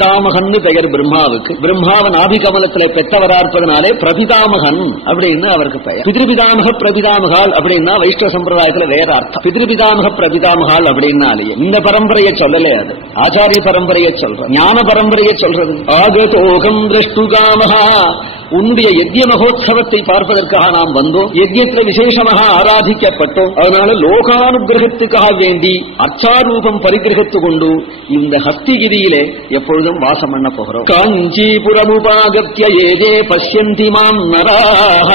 பிதாமகன் பெயர் பிரம்மாவுக்கு. பிரம்மாவன் ஆபிகமலத்துல பெற்றவரா இருப்பதனாலே பிரபிதாமகன் அப்படின்னு அவருக்கு பெயர். பிதிருபிதாமக பிரபிதாமகால் அப்படின்னா வைஷ்ணவ சம்பிரதாயத்துல வேற அர்த்தம். பிதிருபிதாமக பிரபிதாமகால் அப்படின்னாலேயே. இந்த பரம்பரையை சொல்லலே அது. ஆச்சாரிய பரம்பரையை சொல்ற. ஞான பரம்பரையை சொல்றது. ஆகதோகம் திரஷ்டுகாமகா உன்னுடைய யஜ்ய மகோத்சவத்தை பார்ப்பதற்காக நாம் வந்தோம். யஜ்யத்தில் விசேஷமாக ஆராதிக்கப்பட்டோம். அதனால லோகானுகிரகத்துக்காக வேண்டி அச்சாரூபம் பரிகிரகித்து கொண்டு இந்த ஹஸ்திகிரியிலே எப்பொழுதும் வாசம் பண்ண போகிறோம். காஞ்சிபுரமுபாகத்திய ஏதே பசியந்தி மாம் நராக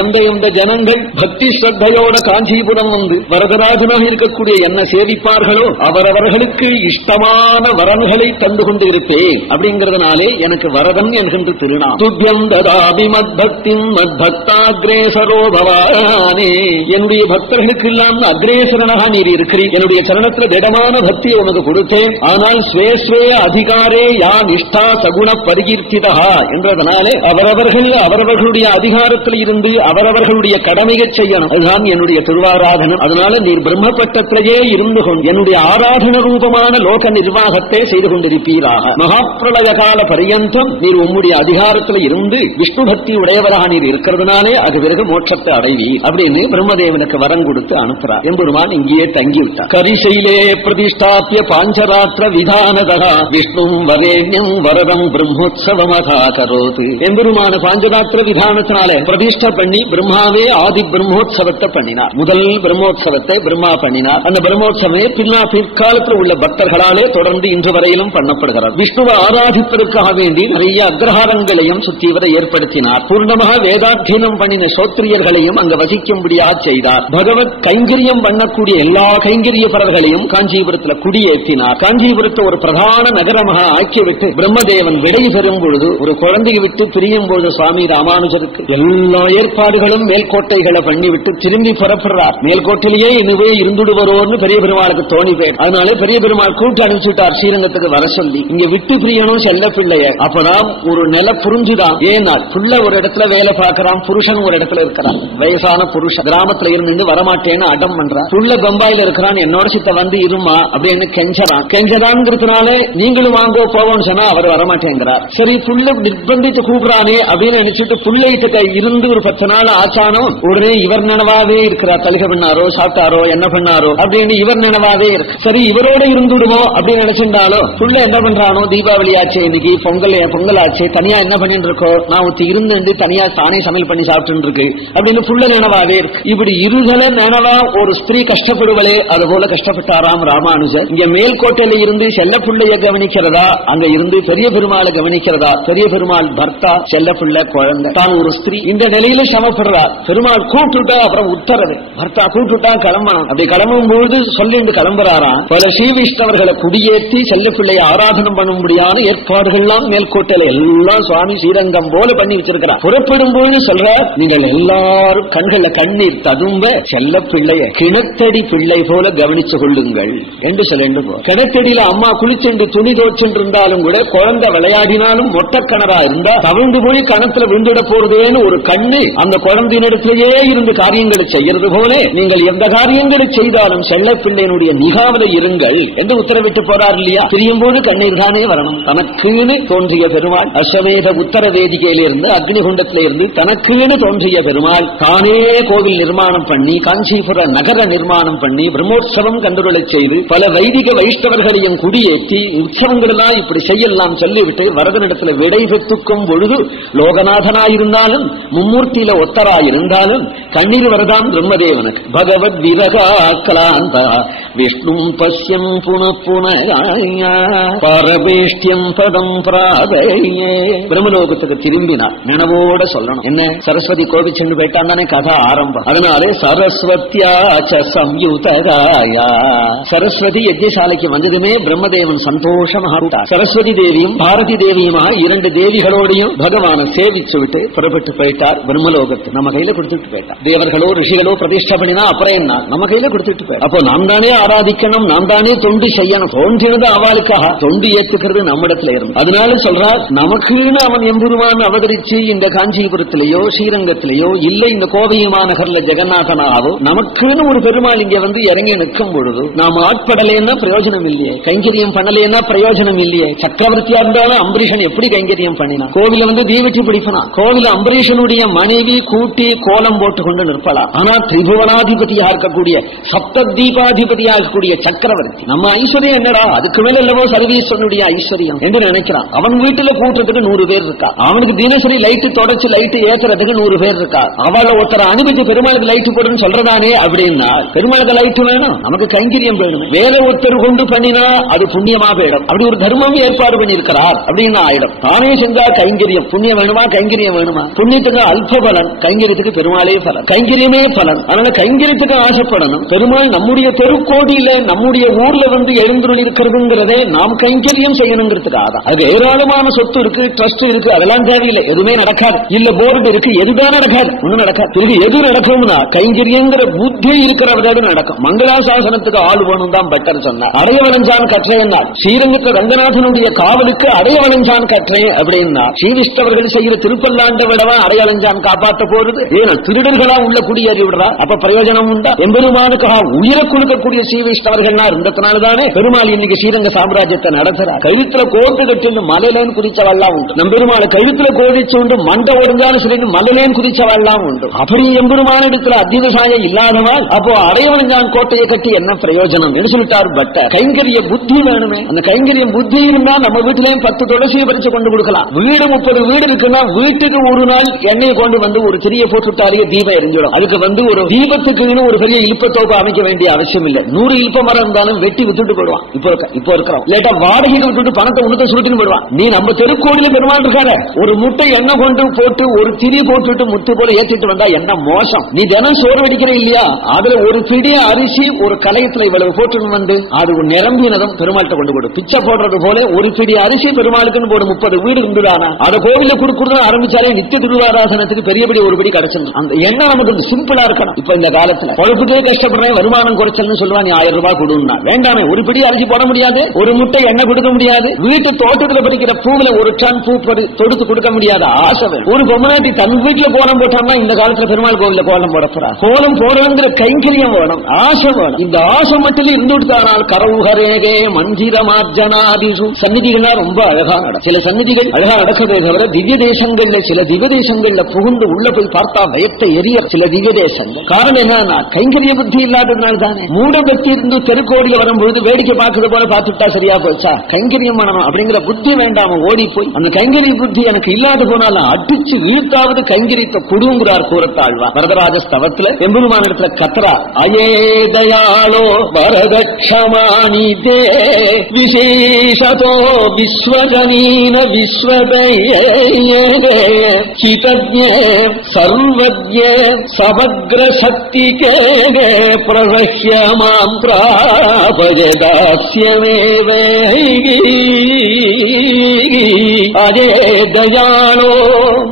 எந்த எந்த ஜனங்கள் பக்தி ஸ்ரத்தையோட காஞ்சிபுரம் வந்து வரதராஜனாக இருக்கக்கூடிய என்ன சேவிப்பார்களோ அவரவர்களுக்கு இஷ்டமான வரன்களை தந்து கொண்டு இருப்பேன் அப்படிங்கறதுனாலே எனக்கு வரதன் என்கின்ற திருநாள் துப்பியம் ததாபி மத்பக்தின் மத்பக்தாகிரேசரோ பவானே. என்னுடைய பக்தர்களுக்கு எல்லாம் அக்ரேசரனாக நீர் இருக்கிறீர் என்னுடைய சரணத்துல திடமான பக்தியை உனக்கு கொடுத்தேன். ஆனால் ஸ்வேஸ்வே அதிகாரே யா நிஷ்டா சகுண பரிகீர்த்திதா என்றதனாலே அவரவர்கள் அவரவர்களுடைய அதிகாரத்தில் இருந்து அவரவர்களுடைய கடமையை செய்யணும். அதுதான் என்னுடைய திருவாராதனம். அதனால நீர் பிரம்மபட்டத்திலேயே இருந்து கொண்டு என்னுடைய ஆராதன ரூபமான லோக நிர்வாகத்தை செய்து கொண்டிருப்பீராக. மகாப்பிரளய கால பரியந்தம் நீர் உம்முடைய அதிகாரத்தில் இருந்து விஷ்ணு பக்தி உடையவராக நீர் இருக்கிறதுனாலே அது பிறகு மோட்சத்தை அடைவீர் அப்படின்னு பிரம்மதேவனுக்கு வரம் கொடுத்து அனுப்புறார். எம்பெருமான் இங்கேயே தங்கிவிட்டார். கரிசையிலே பிரதிஷ்டாப்பிய பாஞ்சராத்திர விதானதா விஷ்ணு வரேண்யம் வரதம் பிரம்மோத்சவமகா கரோது எம்பெருமான பாஞ்சராத்திர விதானத்தினாலே பிரதிஷ்ட பண்ணி பிரம்மாவே ஆதி பிரம்மோத்சவத்தை பண்ணினார். முதல் பிரம்மோத்சவத்தை பிரம்மா பண்ணினார். அந்த பிரம்மோத்சவமே பின்னா பிற்காலத்தில் உள்ள பக்தர்களாலே தொடர்ந்து இன்று வரையிலும் பண்ணப்படுகிறார் விஷ்ணுவை ஆராதிப்பதற்காக வேண்டி நிறைய அக்ரஹாரங்களையும் சுத்தி வர ஏற்படுத்தினார். பூர்ணமாக வேதாத்தியனம் பண்ணின சோத்திரியர்களையும் அங்க வசிக்கும்படியாக செய்தார். பகவத் கைங்கரியம் பண்ணக்கூடிய எல்லா கைங்கரிய பரர்களையும் காஞ்சிபுரத்துல குடியேற்றினார். காஞ்சிபுரத்தை ஒரு பிரதான நகரமாக ஆக்கிவிட்டு பிரம்மதேவன் விடை பெறும் பொழுது ஒரு குழந்தையை விட்டு பிரியும் பொழுது சுவாமி ராமானுஜருக்கு எல்லா ஏற்பாடுகளும் மேல்கோட்டைகளை பண்ணிவிட்டு திரும்பி புறப்படுறார். மேல்கோட்டையிலேயே இனிவே இருந்துடுவரோன்னு பெரிய பெருமாளுக்கு தோணி போயிடும் அதனால பெரிய பெருமாள் கூட்டு அனுப்பிச்சுட்டார் ஸ்ரீரங்கத்துக்கு வர சொல்லி. இங்க விட்டு பிரியணும் செல்ல பிள்ளைய. அப்பதான் ஒரு நில புரிஞ்சுதான். ஏனால் புள்ள ஒரு இடத்துல வேலை பார்க்கறான் புருஷன் ஒரு இடத்துல இருக்கிறான். வயசான புருஷன் கிராமத்துல இருந்து வரமாட்டேன்னு அடம் பண்றான். புள்ள பம்பாயில இருக்கிறான் என்னோட சித்த வந்து இருமா அப்படின்னு கெஞ்சறான். கெஞ்சறான்ங்கிறதுனால நீங்களும் வாங்கோ போவோம்னு சொன்னா அவர் வரமாட்டேங்கிறார். சரி புள்ள நிர்பந்தித்து கூப்பிடானே அப்படின்னு நினைச்சிட்டு புள்ளைகிட்ட இருந்து ஒரு பத்து நாள் ஆச்சானோ உடனே இவர் நினைவாவே இருக்கிறார். தலிக பண்ணாரோ சாப்பிட்டாரோ என்ன பண்ணாரோ அப்படின்னு இவர் நினைவாவே இருக்கு. சரி இவரோட இருந்துடுமோ அப்படின்னு நினைச்சிருந்தாலும் புள்ள என்ன பண்றானோ தீபாவளி ஆச்சு இன்னைக்கு பொங்கல் பொங்கல் ஆச்சு தனியா என்ன பண்ணிட்டு இருக்கோ நான் ஒருத்தி இருந்து தனியா தானே சமையல் பண்ணி சாப்பிட்டு இருக்கு. அப்படின்னு புள்ள நினைவாவே இப்படி இருதல நினைவா ஒரு ஸ்திரீ கஷ்டப்படுவளே அது போல கஷ்டப்பட்டாராம் ராமானுஜர். இங்க மேல்கோட்டையில இருந்து செல்ல பிள்ளைய கவனிக்கிறதா? அங்க இருந்து பெரிய பெருமாளை கவனிக்கிறதா? பெரிய பெருமாள் பர்த்தா செல்ல பிள்ளை குழந்தை. தான் ஒரு ஸ்திரீ. இந்த நிலையில சமப்படுறா பெருமாள் கூப்பிட்டுட்டா அப்புறம் உத்தரவு. பர்த்தா கூப்பிட்டுட்டா கிளம்பணும். அப்படி கிளம்பும் பொழுது சொல்லிட்டு கிளம்புறாராம். பல ஸ்ரீவிஷ்ணவர்களை குடியேற்றி செல்ல பிள்ளையை ஆராதனம் பண்ண முடியாத ஏற்பாடுகள்லாம் மேல்கோட்டையில எல்லாம் சுவாமி ஸ்ரீரங்கம் போல பண்ணி வச்சிருக்கிறார். புறப்படும் போது சொல்ற நீங்கள் எல்லாரும் கண்கள்ல கண்ணீர் ததும்ப செல்ல பிள்ளைய கிணத்தடி பிள்ளை போல கவனிச்சு கொள்ளுங்கள் என்று சொல்லிட்டு போ கிணத்தடியில அம்மா குளிச்சென்று துணி தோச்சென்று இருந்தாலும் கூட குழந்தை விளையாடினாலும் மொட்டக்கணரா இருந்தா தவிழ்ந்து போய் கணத்துல விழுந்துட போறதேன்னு ஒரு கண்ணு அந்த குழந்தையினிடத்திலேயே இருந்து காரியங்களை செய்யறது போல நீங்கள் எந்த காரியங்களை செய்தாலும் செல்ல பிள்ளையினுடைய நிகாவில இருங்கள் என்று உத்தரவிட்டு போறார் இல்லையா? தெரியும் போது கண்ணீர் தானே வரணும். தனக்குன்னு தோன்றிய பெருமாள் அஸ்வமேத உத்தரவே வேதிகையிலிருந்து அக்னிகுண்டத்திலிருந்து தனக்குன்னு தோன்றிய பெருமாள் தானே கோவில் நிர்மாணம் பண்ணி காஞ்சிபுர நகர நிர்மாணம் பண்ணி பிரம்மோற்சவம் கண்டுகொள்ளச் செய்து பல வைதிக வைஷ்ணவர்களையும் குடியேற்றி உற்சவங்களெல்லாம் இப்படி செய்யலாம் சொல்லிவிட்டு வரதனிடத்துல விடை பெற்றுக்கும் பொழுது லோகநாதனாயிருந்தாலும் மும்மூர்த்தியில ஒத்தராயிருந்தாலும் கண்ணீர் வரதாம் பிரம்மதேவனுக்கு. பகவத் விரகாக்கலாந்தா விஷ்ணு பசியம் புன புன பரபேஷ்டியம் பதம் பிராதையே. பிரம்மலோகத்துக்கு திரும்பினார். நினைவோட சொல்லணும். என்ன? சரஸ்வதி கோபிச்சென்று போயிட்டான் தானே? கதை ஆரம்பம். அதனாலே சரஸ்வத்தியாச்ச சம்யுதகாயா சரஸ்வதி யஜ்யசாலைக்கு வந்ததுமே பிரம்மதேவன் சந்தோஷமாக சரஸ்வதி தேவியும் பாரதி தேவியுமா இரண்டு தேவிகளோடையும் பகவானை சேவிச்சு விட்டு புறப்பட்டு போயிட்டார். பிரம்மலோகத்து. நம்ம கையில கொடுத்துட்டு போயிட்டார். தேவர்களோ ரிஷிகளோ பிரதிஷ்டை பண்ணினா அப்புறம் என்ன? நம்ம கையில கொடுத்துட்டு போய் அப்போ நாம் தானே ஆராதிக்கணும் நாம் தானே தொண்டு செய்யணும். தோன்றினது அவளுக்காக. தொண்டு ஏத்துக்கிறது நம்மிடத்துல இருந்து. அதனால சொல்றா நமக்குன்னு அவன் எம்பெருமான் அவதரிச்சு இந்த காஞ்சிபுரத்திலேயோ ஸ்ரீரங்கத்திலேயோ இல்ல இந்த கோவை மாநகர்ல ஜெகநாதனாவோ நமக்குன்னு ஒரு பெருமாள் இங்க வந்து இறங்கி நிற்கும் பொழுது நாம் ஆட்படலைன்னா பிரயோஜனம் இல்லையே. கைங்கரியம் பண்ணலைன்னா பிரயோஜனம் இல்லையே. சக்கரவர்த்தியா இருந்தாலும் அம்பரீஷன் எப்படி கைங்கரியம் பண்ணினா? கோவில வந்து தீவெட்டி பிடிப்பனா? கோவில அம்பரீஷனுடைய மனைவி கூட்டி கோலம் போட்டு கொண்டு நிற்பலாம். ஆனா திரிபுவனாதிபதியா இருக்கக்கூடிய சப்த தீபாதிபதியா இருக்கக்கூடிய சக்கரவர்த்தி நம்ம ஐஸ்வர்யம் என்னடா? அதுக்கு மேல இல்லவோ சர்வீஸ்வரனுடைய ஐஸ்வர்யம் என்று நினைக்கிறான். அவன் வீட்டுல கூட்டுறதுக்கு நூறு பேர் இருக்கா? அவனுக்கு தினசரி லைட்டு தொடச்சு லைட்டு ஏத்துறதுக்கு நூறு பேர் இருக்கா? அவளை ஒருத்தர் அனுமதி பெருமாளுக்கு லைட்டு போடுன்னு சொல்றதானே அப்படின்னா பெருமாளுக்கு லைட்டு வேணும். நமக்கு கைங்கரியம் வேணும். வேற ஒருத்தர் கொண்டு பண்ணினா அது புண்ணியமா போயிடும். அப்படி ஒரு தர்மம் ஏற்பாடு பண்ணியிருக்கிறார் அப்படின்னு ஆயிடும். தானே செஞ்சா கைங்கரியம். புண்ணியம் வேணுமா? கைங்கரியம் வேணுமா? புண்ணியத்துக்கு அல்ப பலன் கைங்கரியத்துக்கு பெருமாளே பலன். கைங்கரியமே பலன். அதனால கைங்கரியத்துக்கு ஆசைப்படணும். பெருமாள் நம்முடைய தெருக்கோடியில நம்முடைய ஊர்ல வந்து எழுந்துள்ள இருக்கிறதுங்கிறதே நாம் கைங்கரியம் செய்யணுங்கிறதுக்காக தான். அது ஏராளமான சொத்து இருக்கு ட்ரஸ்ட் இருக்கு அதெல்லாம் தேவையில்லை. எதுவுமே நடக்காது. இல்ல போர்டு இருக்கு எதுதான் நடக்காது. ஒண்ணும் நடக்காது. பிறகு எது நடக்கும்னா கைங்கரியங்கிற புத்தி இருக்கிறவரோடு நடக்கும். மங்களாசாசனத்துக்கு ஆள் வேணும் தான் பெட்டர் சொன்னார் அடைய வளைஞ்சான் கற்றையன்னார் ஸ்ரீரங்கத்துல ரங்கநாதனுடைய காவலுக்கு அடைய வளைஞ்சான் கற்றை அப்படின்னா ஸ்ரீவிஷ்ணவர்கள் செய்கிற திருப்பல்லாண்ட விடவா அடையலைஞ்சான் காப்பாற்ற போறது? ஏன்னா திருடர்கள் உள்ள குடியேறி விடுறா. அப்ப பிரயோஜனம் உண்டா? எம்பெருமானுக்காக உயிரை கொடுக்கக்கூடிய ஸ்ரீவிஷ்டவர்கள்னா இருந்ததுனாலதானே பெருமாள் இன்னைக்கு ஸ்ரீரங்க சாம்ராஜ்யத்தை நடத்துறார். கழுத்துல கோட்டு கட்டு மலையிலேன்னு குதிச்சவெல்லாம் உண்டு. நம்பெருமாள் கழுத்துல கோடிச்சு உண்டு மண்டை ஒடுங்காலும் சரி மலையிலேன்னு குதிச்சவெல்லாம் உண்டு. அப்படி எம்பெருமான இடத்துல அத்தீத சாயம் இல்லாதவாள் அப்போ அடையவழிஞ்சான் கோட்டையை கட்டி என்ன பிரயோஜனம் என்று சொல்லிட்டார் பட்ட கைங்கரிய புத்தி வேணுமே. அந்த கைங்கரிய புத்தி இருந்தா நம்ம வீட்டிலேயும் பத்து துளசியை பறிச்சு கொண்டு கொடுக்கலாம். வீடு முப்பது வீடு இருக்குன்னா வீட்டுக்கு ஒரு நாள் எண்ணெயை கொண்டு வந்து ஒரு சிறிய போட்டுட்டாலே தீபம் எரிஞ்சிடும். அதுக்கு வந்து ஒரு தீபத்துக்குன்னு ஒரு பெரிய இழுப்பத்தோப்பு அமைக்க வேண்டிய அவசியம் இல்லை நூறு இழுப்ப மரம் இருந்தாலும் வெட்டி வித்துட்டு போடுவான் இப்போ இருக்க இப்போ இருக்கிறோம் லேட்டா வாடகைக்கு விட்டுட்டு பணத்தை உனக்கு சுருட்டின்னு போடுவான் நீ நம்ம தெருக்கோடியில பெருமாள் இருக்காரு ஒரு முட்டை எண்ணெய் கொண்டு போட்டு ஒரு திரி போட்டுட்டு முத்து போல ஏத்திட்டு வந்தா என்ன மோசம்? நீ தினம் சோறு வெடிக்கிற இல்லையா? அதுல ஒரு பிடி அரிசி ஒரு கலையத்துல இவ்வளவு போட்டு வந்து அது ஒரு நிரம்பினதும் பெருமாள்கிட்ட கொண்டு போடு. பிச்சை போடுறது போல ஒரு பிடி அரிசி பெருமாளுக்குன்னு போடு. முப்பது வீடு இருந்துதானா? அதை கோவில கொடுக்குறது ஆரம்பிச்சாலே நித்திய துருவாராசனத்துக்கு பெரிய படி ஒரு படி கிடைச்சிடும் அந்த எண்ணம் நமக்கு சிம்பிளா இருக்கணும். இப்ப இந்த காலத்துல பொழப்புக்கே கஷ்டப்படுறேன் வருமானம் குறைச்சல்னு சொல்லுவா நீ ஆயிரம் ரூபாய் கொடுன்னா. வேண்டாமே ஒரு பிடி அரிசி போட முடியாது ஒரு முட்டை எண்ணெய் கொடுக்க முடியாது வீட்டு தோட்டத்துல பறிக்கிற பூவில ஒரு டன் பூ தொடுத்து கொடுக்க முடியாது ஆசை ஒரு பொம்மநாட்டி தன் வீட்டுல கோலம் போட்டான்னா இந்த காலத்துல பெருமாள் கோவில கோலம் போட போறா. கோலம் போடணுங்கிற கைங்கரியம் வேணும் ஆசை வேணும். இந்த ஆசை மட்டும் இருந்துவிட்டானால் கரவுகரேகே மஞ்சிரமார்ஜனாதிசு. சந்நிதிகள்லாம் ரொம்ப அழகா நடக்கும். சில சந்நிதிகள் அழகா நடக்கிறதே தவிர திவ்ய தேசங்கள்ல சில திவ்ய தேசங்கள்ல புகுந்து உள்ள போய் பார்த்தா பயத்தை பெரிய சில திவ்ய தேசங்கள் காரணம் என்னன்னா கைங்கரிய புத்தி இல்லாததுனால தானே. மூட பக்தி இருந்து தெருக்கோடியில் வரும்பொழுது வேடிக்கை பார்க்கறது போல பார்த்துட்டா சரியா போச்சா? கைங்கரியம் பண்ணணும் அப்படிங்கிற புத்தி வேண்டாம ஓடி போய் அந்த கைங்கரிய புத்தி எனக்கு இல்லாத போனாலும் அடிச்சு வீழ்த்தாவது கைங்கரியத்தை கொடுங்கிறார் கூறத்தாழ்வா வரதராஜ ஸ்தவத்துல எம்பெருமான இடத்துல கத்ரா அயே தயாளோ வரதக்ஷமானி தே விசேஷதோ விஸ்வஜனீன விஸ்வதயே समग्र शक्ति के प्रवह्य प्रवश्य प्रापयदास्य मे वैगी அஜே தயானோ.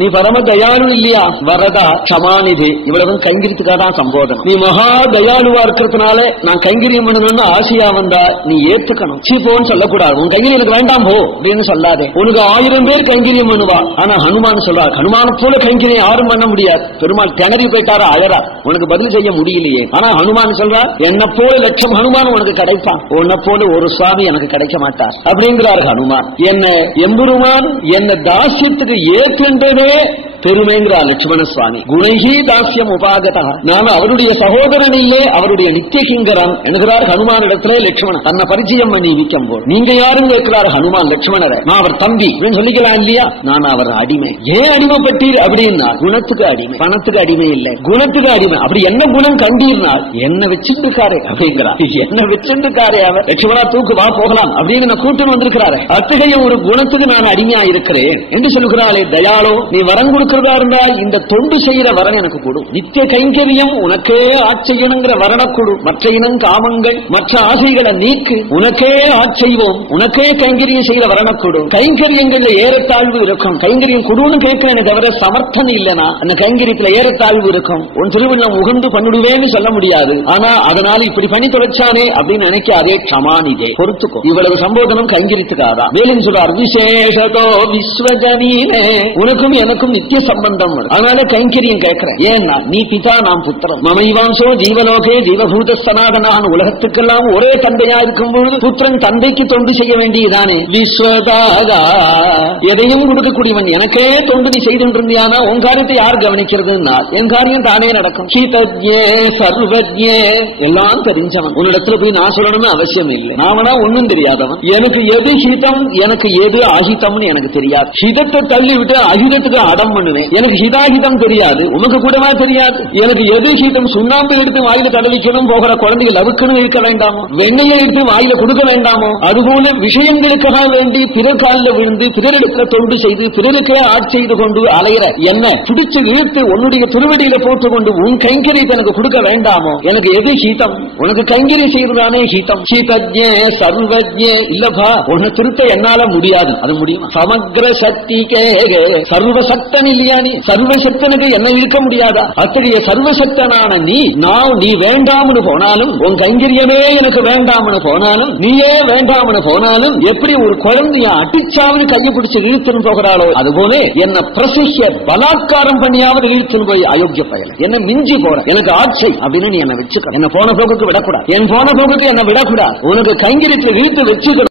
நீ பரம தயானு இல்லையா? வரதா க்ஷமாநிதி. இவ்வளவு கைங்கரியத்துக்காக தான் சம்போதனம். நீ மகா தயாலுவா இருக்கிறதுனால நான் கைங்கரியம் பண்ணணும்னு ஆசையா வந்தா நீ ஏத்துக்கணும். சீப்போன்னு சொல்லக்கூடாது. உன் கைங்கிரி எனக்கு வேண்டாம் போ அப்படின்னு சொல்லாதே. உனக்கு ஆயிரம் பேர் கைங்கிரியம் பண்ணுவா. ஆனா ஹனுமான் சொல்றார் ஹனுமான போல கைங்கிரியம் யாரும் பண்ண முடியாது. பெருமாள் திணறி போயிட்டாரா அழறா. உனக்கு பதில் செய்ய முடியலையே. ஆனா ஹனுமான் சொல்றார் என்ன போல லட்சம் ஹனுமான் உனக்கு கிடைப்பான். உன்னை போல ஒரு சுவாமி எனக்கு கிடைக்க மாட்டார். அப்படிங்கிறார் ஹனுமான். என்ன எம்பெருமான் என்னை தாசியத்துக்கு ஏற்கின்றதே பெருமைங்கிறார் லட்சுமண சுவாமி குணைகி தாசியம் உபாகதா. நான் அவருடைய சகோதரன் இல்லே அவருடைய நித்திய கிங்கரன் என்கிறார் ஹனுமான் இடத்திலே லட்சுமணன். தன்னை பரிச்சயம் பண்ணி விற்கும் போது நீங்க யாரும் கேட்கிறார் ஹனுமான் லட்சுமணரை? நான் அவர் தம்பி. சொல்லிக்கலாம் இல்லையா? நான் அவர் அடிமை. ஏன் அடிமைப்பட்டீர் அப்படின்னா குணத்துக்கு அடிமை. பணத்துக்கு அடிமை இல்லை. குணத்துக்கு அடிமை. அப்படி என்ன குணம் கண்டீர்னால் என்ன வச்சிருக்காரு அப்படிங்கிறார். என்ன வச்சிருக்காரு அவர். லட்சுமணா தூக்கு வா போகலாம் அப்படின்னு நான் கூட்டுன்னு வந்திருக்கிறாரு. அத்தகைய ஒரு குணத்துக்கு நான் அடிமையா இருக்கிறேன் என்று சொல்கிறாளே தயாலோ நீ வரம் கொடுக்க கொடுக்கிறதா இருந்தா இந்த தொண்டு செய்யற வரன் எனக்கு கொடு. நித்திய கைங்கரியம் உனக்கே ஆட்செய்யணுங்கிற வரண கொடு. மற்ற இனம் காமங்கள் மற்ற ஆசைகளை நீக்கு. உனக்கே ஆட்செய்வோம் உனக்கே கைங்கரியம் செய்யற வரன கொடு. கைங்கரியங்கள்ல ஏறத்தாழ்வு இருக்கும். கைங்கரியம் கொடுன்னு கேட்கிறேன் தவிர சமர்த்தம் இல்லனா அந்த கைங்கரியத்துல ஏறத்தாழ்வு இருக்கும். உன் திருவிழம் உகந்து பண்ணிடுவேன்னு சொல்ல முடியாது. ஆனா அதனால இப்படி பண்ணி தொலைச்சானே அப்படின்னு நினைக்காதே க்ஷமானிதே பொறுத்துக்கோ. இவ்வளவு சம்போதனம் கைங்கரித்துக்காதா மேலும் சொல்றார் விசேஷதோ விஸ்வஜனீனே. உனக்கும் எனக்கும் நித்திய சம்பந்தம் அதனால கைங்கரியம் கேட்கிறேன் ஏன்னா நீ பிதா நாம் புத்திரம் மமைவாசோ ஜீவலோகே ஜீவபூத சனாதனான உலகத்துக்கெல்லாம் ஒரே தந்தையா இருக்கும் பொழுது புத்திரன் தந்தைக்கு தொண்டு செய்ய வேண்டியதானே விஸ்வதாகா எதையும் கொடுக்கக்கூடியவன் எனக்கே தொண்டு நீ செய்து இருந்தியானா உன் காரியத்தை யார் கவனிக்கிறது என் காரியம் தானே நடக்கும். ஹிதஜ்யே சர்வஜ்யே எல்லாம் தெரிஞ்சவன். உன்னிடத்துல போய் நான் சொல்லணும்னு அவசியம் இல்லை. நாமனா ஒண்ணும் தெரியாதவன். எனக்கு எது ஹிதம் எனக்கு எது அஹிதம்னு எனக்கு தெரியாது. ஹிதத்தை தள்ளி விட்டு அஹிதத்துக்கு அடம் பண்ணுவேன் எனக்கு ஹிதாஹிதம் தெரியாது. உனக்கு கூடவா தெரியாது? எனக்கு எது ஹிதம்? சுண்ணாம்பு எடுத்து வாயில தடவிக்கணும் போகிற குழந்தைகள் லவுக்கணும் இருக்க வேண்டாமோ? வெண்ணையை எடுத்து வாயில கொடுக்க வேண்டாமோ? அதுபோல விஷயங்களுக்காக வேண்டி பிறர் காலில் விழுந்து பிறரிடத்துல தொண்டு செய்து பிறருக்கே ஆட்சி செய்து கொண்டு அலையிற என்ன பிடிச்சு இழுத்து உன்னுடைய திருவடியில போட்டுக்கொண்டு உன் கைங்கரியத்தை எனக்கு கொடுக்க வேண்டாமோ? எனக்கு எது ஹீதம்? உனக்கு கைங்கரி செய்வதானே ஹீதம்? ஹீதஜ்யே சர்வஜ்யே இல்லப்பா உன்னை திருத்த என்னால முடியாது. அது முடியும்? சமக்ர சக்தி சர்வசக்தன் இல்லையா சர்வசக்தனுக்கு என்ன இருக்க முடியாதா? அத்தகைய சர்வசக்தனான நீ நான் நீ வேண்டாம்னு போனாலும் உன் கைங்கரியமே எனக்கு வேண்டாம்னு போனாலும் நீயே வேண்டாம்னு போனாலும் எப்படி ஒரு குழந்தைய அடிச்சாவது கையை பிடிச்சு இழுத்துன்னு போகிறாளோ அதுபோல என்ன பிரசிஷ பலாத்காரம் பண்ணியாவது இழுத்துன்னு போய் அயோக்கிய பயல. என்ன மிஞ்சி போற எனக்கு ஆட்சி அப்படின்னு நீ என்ன வச்சுக்க என்ன போன போக்குக்கு விடக்கூடாது. என் போன போக்குக்கு என்ன விடக்கூடாது. உனக்கு கைங்கரியத்தில் இழுத்து வச்சுக்கணும்.